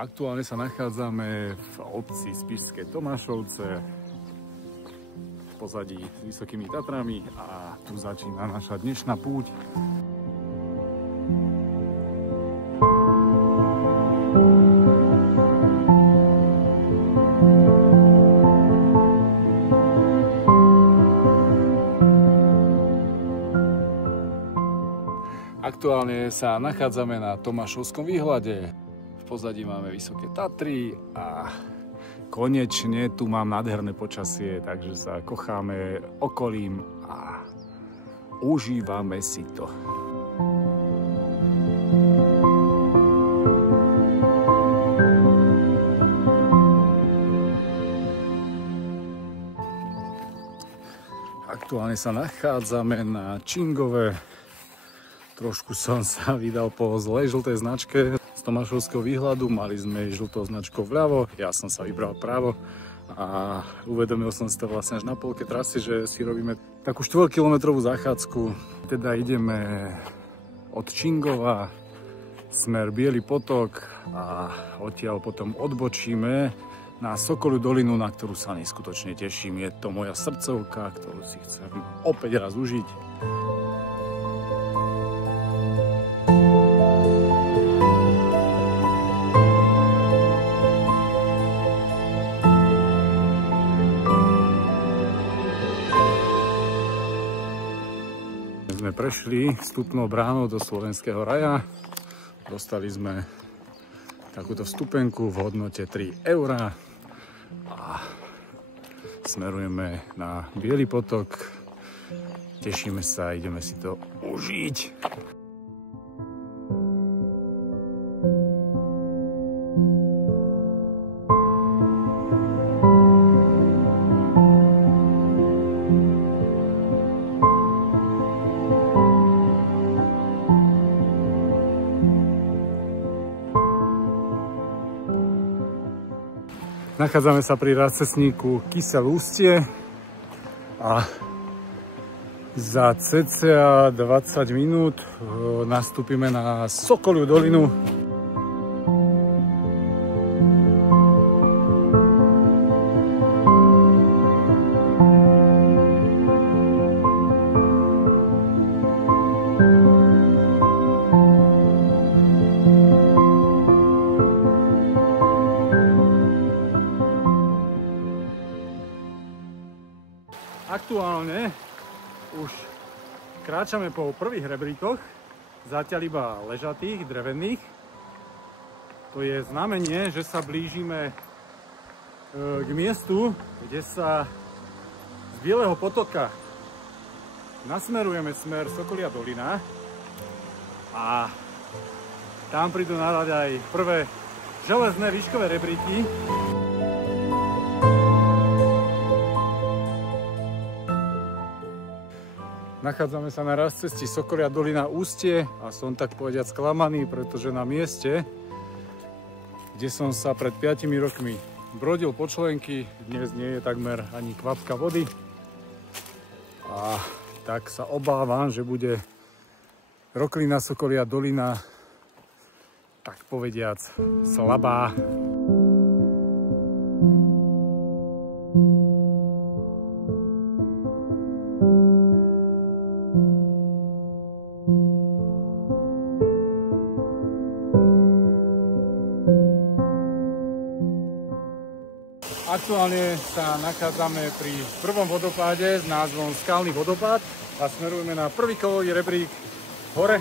Aktuálne sa nachádzame v obci Spišské Tomášovce v pozadí s Vysokými Tatrami a tu začína naša dnešná púť. Aktuálne sa nachádzame na Tomášovskom výhľade. V pozadí máme Vysoké Tatry a konečne tu mám nádherné počasie, takže sa kocháme okolím a užívame si to. Aktuálne sa nachádzame na Čingove. Trošku som sa vydal po zlej žltej značke z Tomášovského výhľadu, mali sme žltou značkou vľavo, ja som sa vybral právo a uvedomil som si to vlastne až na polke trasy, že si robíme takú 4-kilometrovú zachádzku. Teda ideme od Čingova smer Biely potok a odtiaľ potom odbočíme na Sokoliu dolinu, na ktorú sa neskutočne teším. Je to moja srdcovka, ktorú si chcem opäť raz užiť. Sme prešli vstupnou bránou do Slovenského raja. Dostali sme takúto vstupenku v hodnote 3 € a smerujeme na Biely potok. Tešíme sa, ideme si to užiť. Nachádzame sa pri rácesníku Kyselé Ústie a za cca 20 minút nastúpime na Sokoliu dolinu. Aktuálne už kráčame po prvých rebríkoch, zatiaľ iba ležatých, drevených. To je znamenie, že sa blížime k miestu, kde sa z Bieleho potoka nasmerujeme smer Sokolia dolina a tam prídu na rad aj prvé železné výškové rebríky. Nachádzame sa na ceste Sokolia dolina Ústie a som tak povediac sklamaný, pretože na mieste, kde som sa pred 5 rokmi brodil po členky, dnes nie je takmer ani kvapka vody. A tak sa obávam, že bude roklina Sokolia dolina tak povediac slabá. Aktuálne sa nachádzame pri prvom vodopáde s názvom Skalný vodopád a smerujeme na prvý kovový rebrík hore.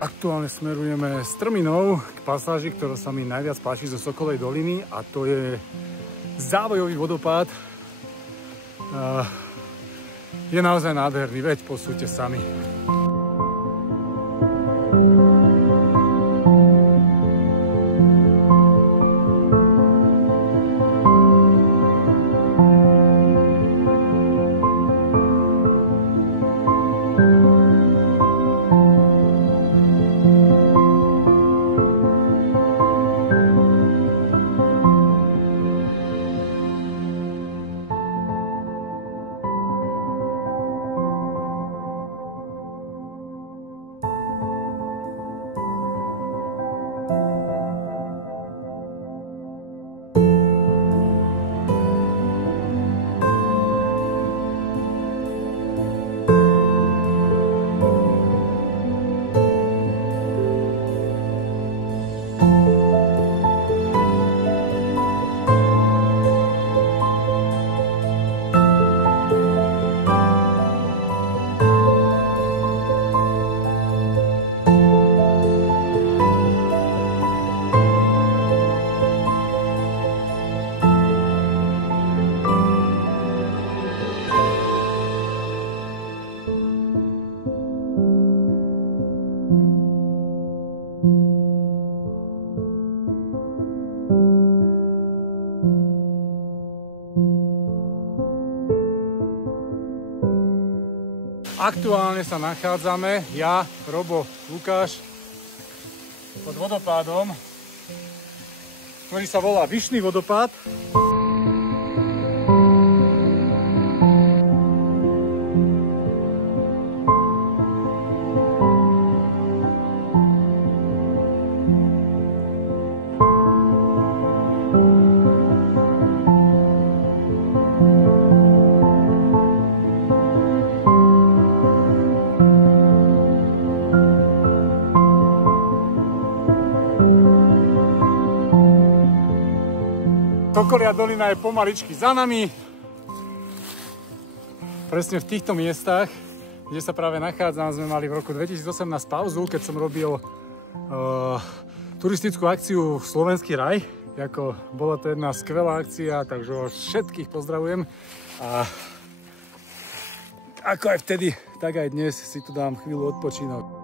Aktuálne smerujeme s Trminou k pasáži, ktorá sa mi najviac páči zo Sokolej doliny, a to je závojový vodopád. je naozaj nádherný, veď posúďte sami. Aktuálne sa nachádzame, ja, Robo, Lukáš, pod vodopádom, ktorý sa volá Vyšný vodopád. Kokolia dolina je pomaličky za nami. Presne v týchto miestach, kde sa práve nachádzam, sme mali v roku 2018 pauzu, keď som robil turistickú akciu Slovenský raj. Bola to jedna skvelá akcia, takže vás všetkých pozdravujem. A ako aj vtedy, tak aj dnes si tu dám chvíľu odpočinok.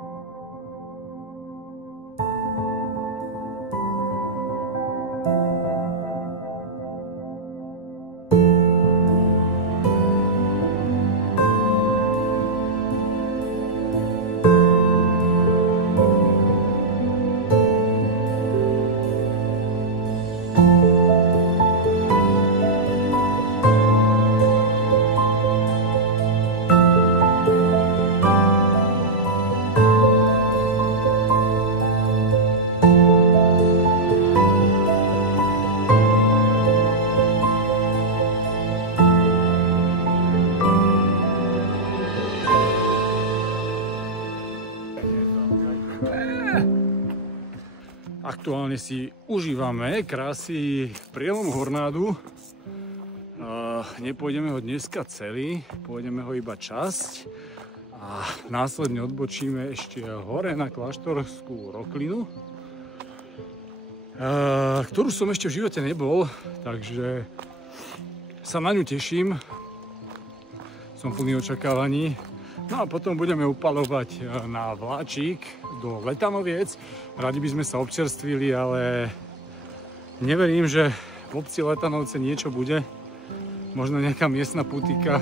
Aktuálne si užívame krásy prielomu Hornádu. Nepôjdeme ho dneska celý, pôjdeme ho iba časť a následne odbočíme ešte hore na Kláštorskú roklinu, ktorú som ešte v živote nebol, takže sa na ňu teším. Som plný očakávaní. No a potom budeme upalovať na vláčik do Letanoviec. Radi by sme sa občerstvili, ale neverím, že v obci Letanovce niečo bude. Možno nejaká miestna putika.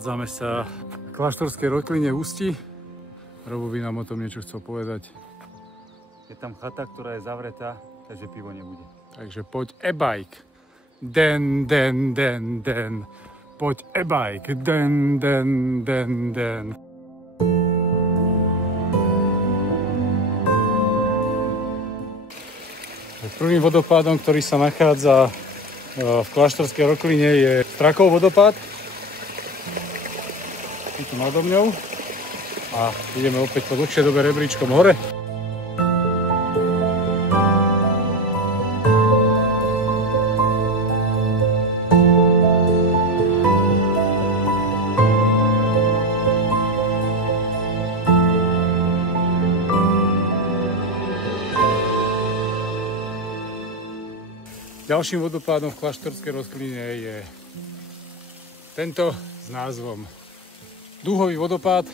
Nachádzame sa v Kláštorskej rokline v Ústi. Robo by nám o tom niečo chcel povedať. Je tam chata, ktorá je zavretá, takže pivo nebude. Takže poď e-bike. Den. Poď e-bike. Den. Prvým vodopádom, ktorý sa nachádza v Kláštorskej rokline, je Strakov vodopád. Je tu nado mňou. a ideme opäť po dlhšej dobe rebríčkom hore. Ďalším vodopádom v Kláštorskej Roskline je tento s názvom Dúhový vodopád.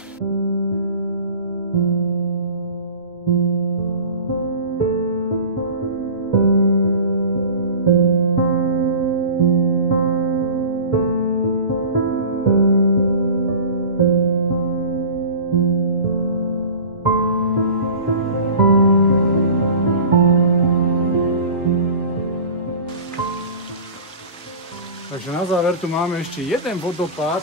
Takže na záver tu máme ešte jeden vodopád.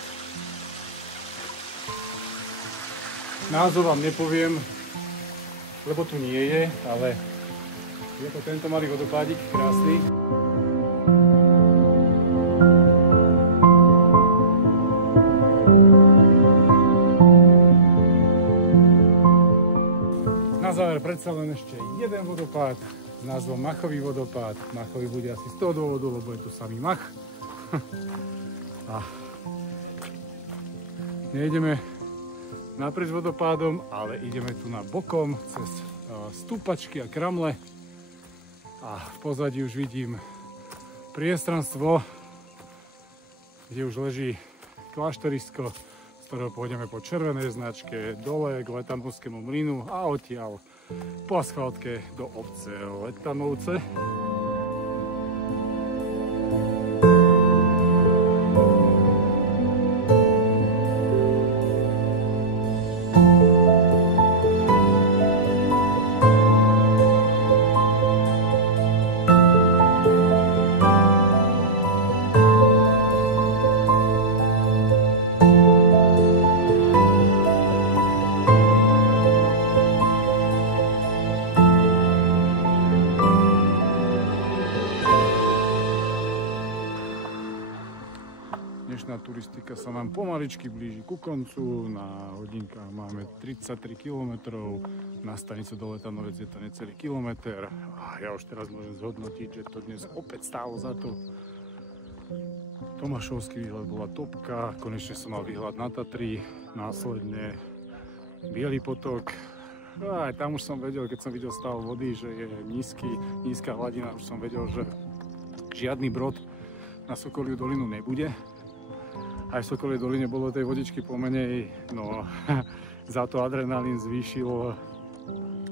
Názov vám nepoviem, lebo tu nie je, ale je to tento malý vodopádik, krásny. Na záver predsa len ešte jeden vodopád s názvom Machový vodopád. Machový bude asi z toho dôvodu, lebo je tu samý mach. A nejdeme naprieč vodopádom, ale ideme tu na bokom cez stúpačky a kramle a v pozadí už vidím priestranstvo, kde už leží kláštorisko, z ktorého pôjdeme po červenej značke dole k Letanovskému mlynu a odtiaľ po asfaltke do obce Letanovce. Dnešná turistika sa nám pomaličky blíži ku koncu. Na hodinkách máme 33 km, na stanicu do Letanovec je to necelý kilometr. A ja už teraz môžem zhodnotiť, že to dnes opäť stálo za to. Tomášovský výhľad bola topka, konečne som mal výhľad na Tatry, následne Bielý potok. A aj tam už som vedel, keď som videl stav vody, že je nízka hladina, už som vedel, že žiadny brod na Sokoliu dolinu nebude. Aj v Sokolej doline bolo tej vodičky pomenej, no za to adrenalín zvýšil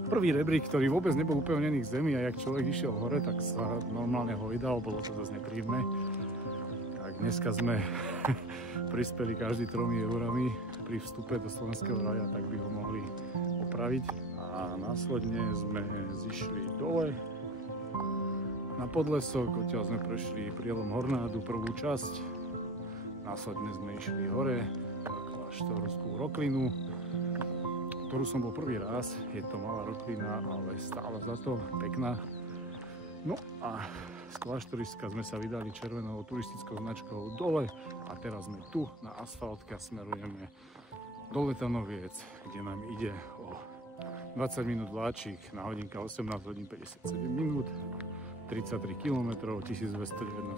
prvý rebrík, ktorý vôbec nebol upevnený k zemi a jak človek išiel hore, tak sa normálne ho vydal, bolo to dosť nepríjemné. Tak dneska sme prispeli každý 3 eurami pri vstupe do Slovenského raja, tak by ho mohli opraviť. A následne sme zišli dole na Podlesok, odtiaľ sme prešli prielom Hornádu, prvú časť. Následne sme išli hore na Kláštorskú Roklinu, ktorú som bol prvý raz. Je to malá roklina, ale stále za to pekná. No a z Kláštoriska sme sa vydali červenou turistickou značkou dole a teraz sme tu na asfaltke a smerujeme do Letanoviec, kde nám ide o 20 minút vláčik, na hodinka 18 hodín 57 minút. 33 km, 1291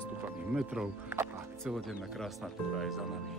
stupňov metrov a celodenná krásna túra je za nami.